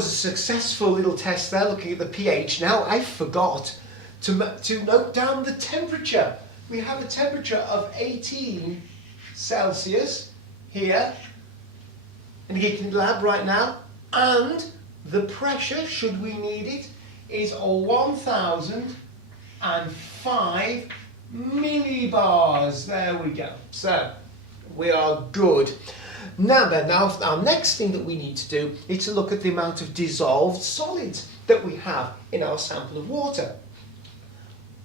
Successful little test there looking at the pH. Now I forgot to note down the temperature. We have a temperature of 18 Celsius here in the Geeking Lab right now, and the pressure, should we need it, is 1005 millibars. There we go. So we are good. Now our next thing that we need to do is to look at the amount of dissolved solids that we have in our sample of water.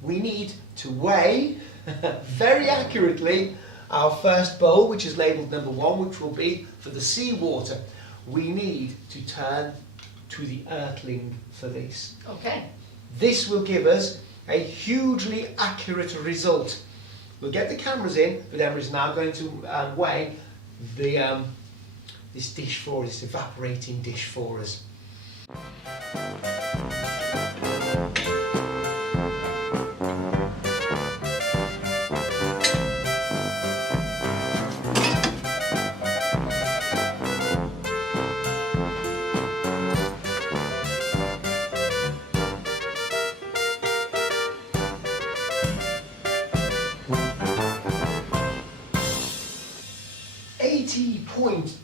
We need to weigh very accurately our first bowl, which is labelled number 1, which will be for the seawater. We need to turn to the earthling for this. Okay. This will give us a hugely accurate result. We'll get the cameras in, but Emma's now going to weigh this dish for us, this evaporating dish for us.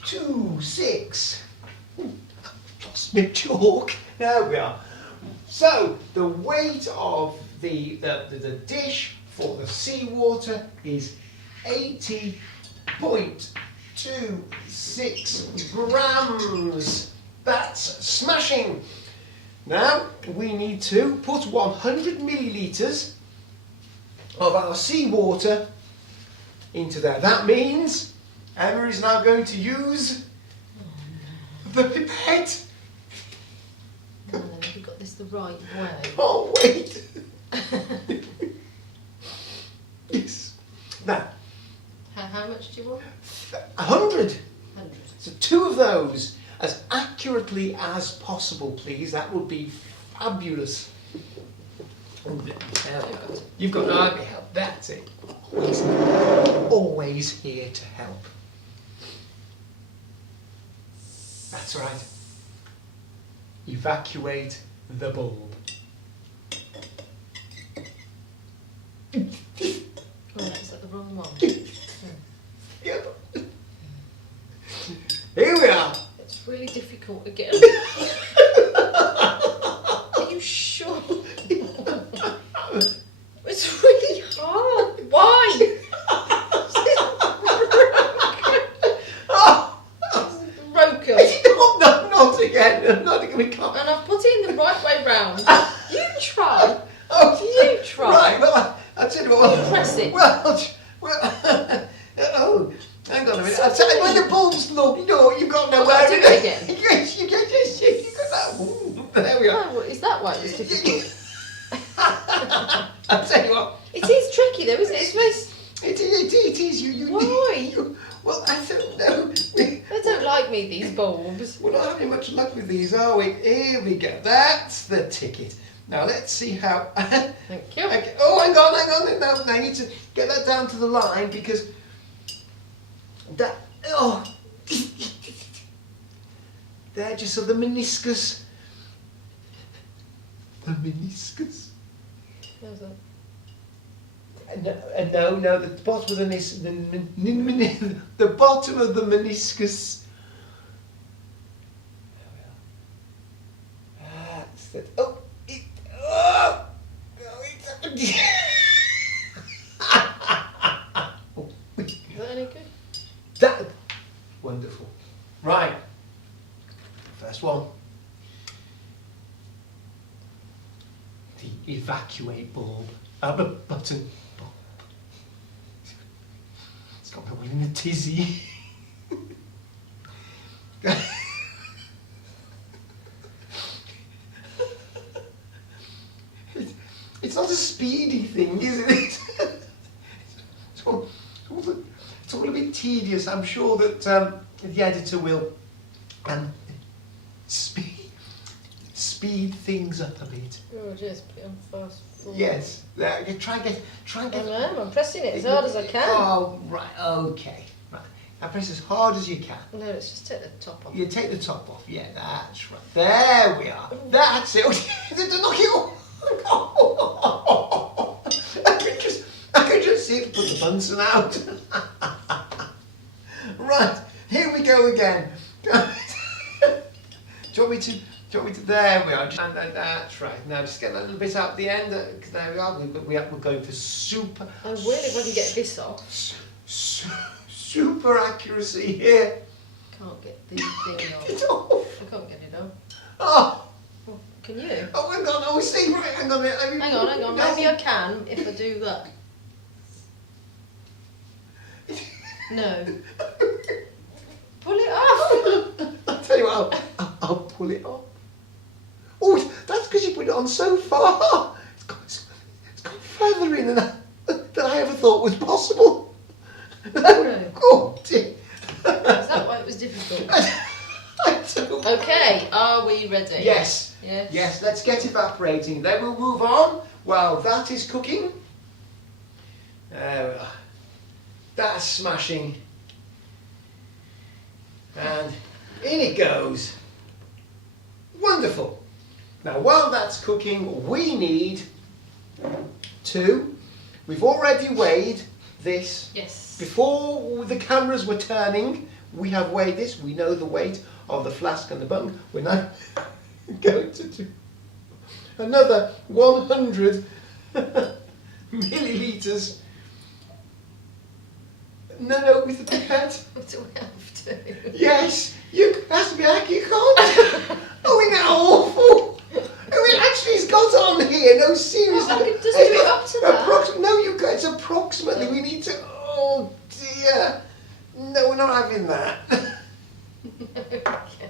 .26. Lost my chalk. There we are. So the weight of the dish for the seawater is 80.26 grams. That's smashing. Now we need to put 100 millilitres of our seawater into there. That means Emma is now going to use the pipette. No, have you got this the right way? Oh, wait. Yes. Now. How much do you want? 100. 100. So 2 of those, as accurately as possible, please. That would be fabulous. You've got to help. That's it. He's always here to help. That's right. Evacuate the bulb. Right, is that the wrong one? Yep. Here we are. It's really difficult to get. Are you sure? It's really hard. Why? Broken. Not again. Not again. We can't. And I've put it in the right way round. You try. Oh, You try. Right. Well, I'll tell you what. Press it. Well, oh, hang on a minute. I'll tell you when the bulbs look. You've got nowhere Do in it again. Yes, you got that. Ooh, there we are. Oh, is that why it's difficult? I'll tell you what. It is tricky though, isn't it? It's nice. It is. Why? Well, I don't know. They don't like me, these bulbs. We're not having much luck with these, are we? Here we go. That's the ticket. Now let's see how. Thank you. Okay. Oh, hang on. No, I need to get that down to the line because that. Oh, the edges of the meniscus. The meniscus. How's that? No, the bottom of the the bottom of the meniscus. That's that. Oh, it's. Is that any good? That wonderful. Right. First one. The evacuate bulb. Button. It's got me all in a tizzy. It's not a speedy thing, is it? It's all a bit tedious. I'm sure that the editor will speed things up a bit. Oh, just put it on fast forward. Yes. Try and get. I'm pressing it as hard as I can. Oh, right. Okay. Right. Now press as hard as you can. No, let's just take the top off. You take the top off. Yeah, that's right. There we are. That's it. Knock it off. I could just see it put the Bunsen out. Right, here we go again. Do you want me to? There we are. That's right. Now just get that little bit out the end. There we are. We're going for super. I will if I can get this off. Super accuracy here. Can't get the thing off. Get off. I can't get it off. Oh. Well, can you? Oh, hang on. Oh, see, right. Hang on. Hang on. Maybe I can if I do that. No. Pull it off. I'll tell you what. I'll pull it off. Oh, that's because you put it on so far. It's got further in than I ever thought was possible. No. Oh, dear. Is that why it was difficult? I don't. Okay, are we ready? Yes. Yes. Let's get evaporating. Then we'll move on while that is cooking. There we are. That's smashing. And in it goes. Wonderful. Now while that's cooking, we need to, we've already weighed this. Yes. Before the cameras were turning, we have weighed this. We know the weight of the flask and the bung. We're now going to do another 100 millilitres. No, with the pipette. Do we have to? Yes, it has to be accurate. You can't. Oh, isn't that awful? Oh, it actually's got on here. No, seriously. Well, I could just do it up to that. No, you can't. It's approximately. We need to. Oh dear. No, we're not having that. Okay.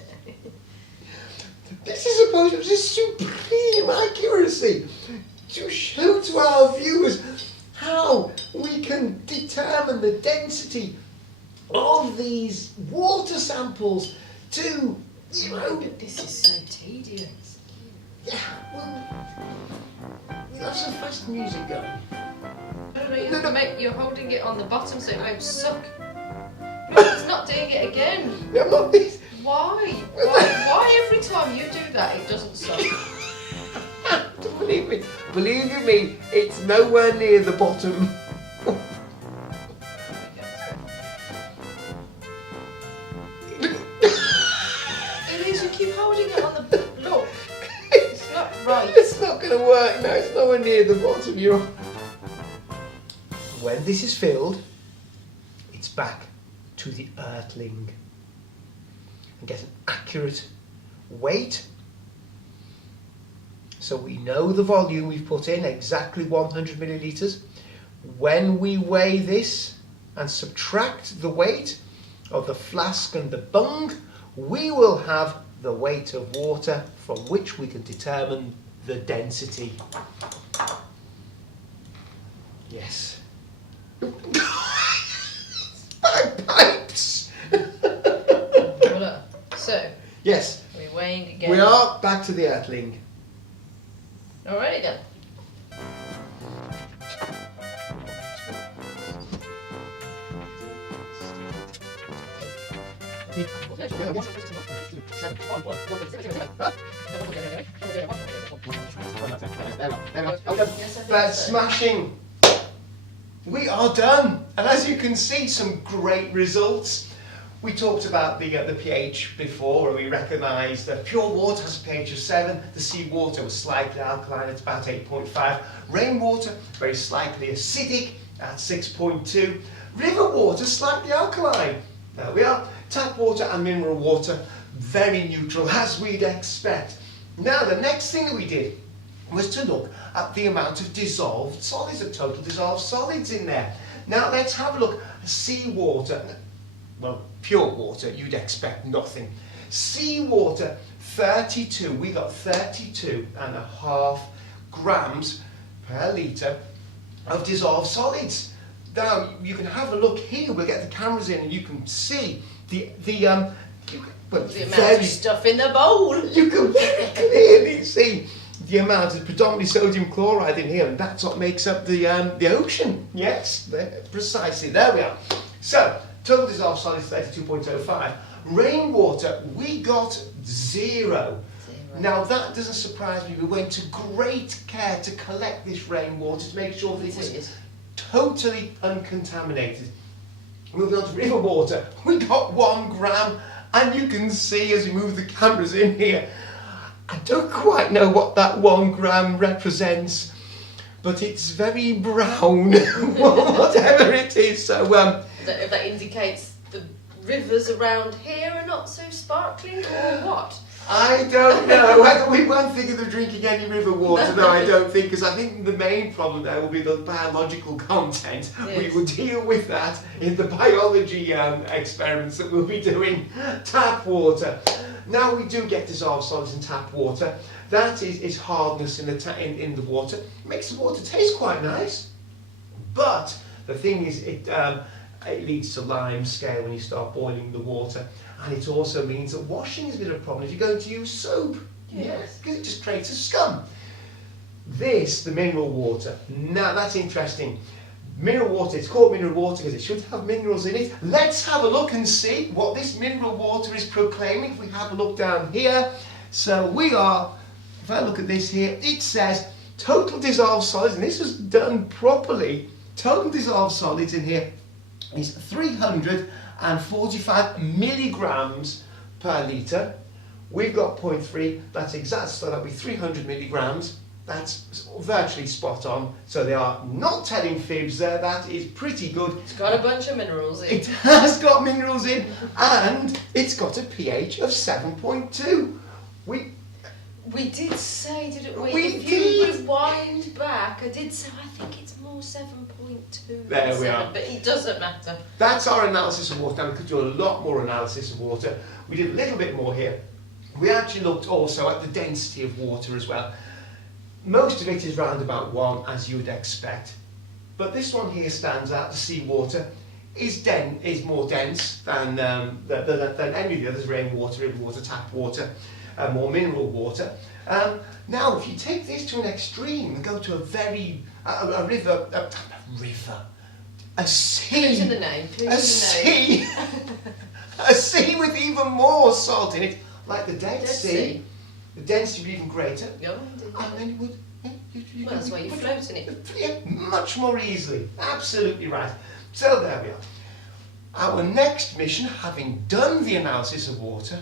This is supposed to be supreme accuracy to show to our viewers how we can determine the density of these water samples to, But this is so tedious. Yeah, well, we'll have some fast music going. I don't know, you're holding it on the bottom so it won't suck. It's not doing it again. I'm not this. Why? Why every time you do that it doesn't suck? Believe you me, it's nowhere near the bottom. It is, you keep holding it on the... Look, it's not right. It's not going to work now, it's nowhere near the bottom. When this is filled, it's back to the earthling. And get an accurate weight. So we know the volume we've put in, exactly 100 millilitres. When we weigh this and subtract the weight of the flask and the bung, we will have the weight of water from which we can determine the density. Yes. Bagpipes! Voilà. So, Yes, we're weighing again. we are back to the earthling. Alrighty then. That's smashing. We are done, and as you can see, some great results. We talked about the pH before, and we recognised that pure water has a pH of 7, the seawater was slightly alkaline at about 8.5, rainwater very slightly acidic at 6.2, river water slightly alkaline. There we are. Tap water and mineral water very neutral, as we'd expect. Now the next thing that we did was to look at the amount of dissolved solids, the total dissolved solids in there. Now let's have a look at seawater. Well, pure water, you'd expect nothing. Seawater, 32, we got 32.5 grams per litre of dissolved solids. Now you can have a look here. We'll get the cameras in, and you can see the amount of stuff in the bowl. You can very clearly see the amount of predominantly sodium chloride in here, and that's what makes up the ocean. Yes, precisely. There we are. So total dissolved solids 32.05. Rainwater, we got 0. Now that doesn't surprise me. We went to great care to collect this rainwater to make sure that it was totally uncontaminated. Moving on to river water, we got 1 gram, and you can see as we move the cameras in here, I don't quite know what that 1 gram represents, but it's very brown, whatever it is. So if that indicates the rivers around here are not so sparkling, or what? I don't know. We won't think of them drinking any river water, no, I don't think, because I think the main problem there will be the biological content. Yes. We will deal with that in the biology experiments that we'll be doing. Tap water. Now we do get dissolved solids in tap water. That is hardness in the water. It makes the water taste quite nice. But the thing is, it leads to lime scale when you start boiling the water. And it also means that washing is a bit of a problem if you're going to use soap. Yes, because it just creates a scum. This, the mineral water. Now that's interesting. Mineral water, it's called mineral water because it should have minerals in it. Let's have a look and see what this mineral water is proclaiming. If we have a look down here. So we are, if I look at this here, it says total dissolved solids, and this was done properly. Total dissolved solids in here is 345 milligrams per litre. We've got 0.3, that's exact, so that'll be 300 milligrams. That's virtually spot on. So they are not telling fibs there, that is pretty good. It's got a bunch of minerals in. It has got minerals in, and it's got a pH of 7.2. We did say, didn't we? If you rewind back, I did say, I think it's more 7.2. There we are. But it doesn't matter. That's our analysis of water. Now we could do a lot more analysis of water. We did a little bit more here. We actually looked also at the density of water as well. Most of it is round about 1, as you would expect. But this one here stands out. The seawater is more dense than any of the others: rainwater, river water, tap water, more mineral water. Now, if you take this to an extreme and go to a sea. Clues in the name. A sea with even more salt in it, like the Dead Sea. The density would be even greater. No, and then it would. Well, that's why you float in it. Yeah, much more easily. Absolutely right. So there we are. Our next mission, having done the analysis of water,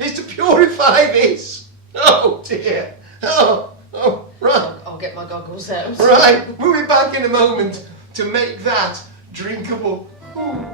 is to purify this. Oh dear. Oh, right. I'll get my goggles out. Right, we'll be back in a moment to make that drinkable. Ooh.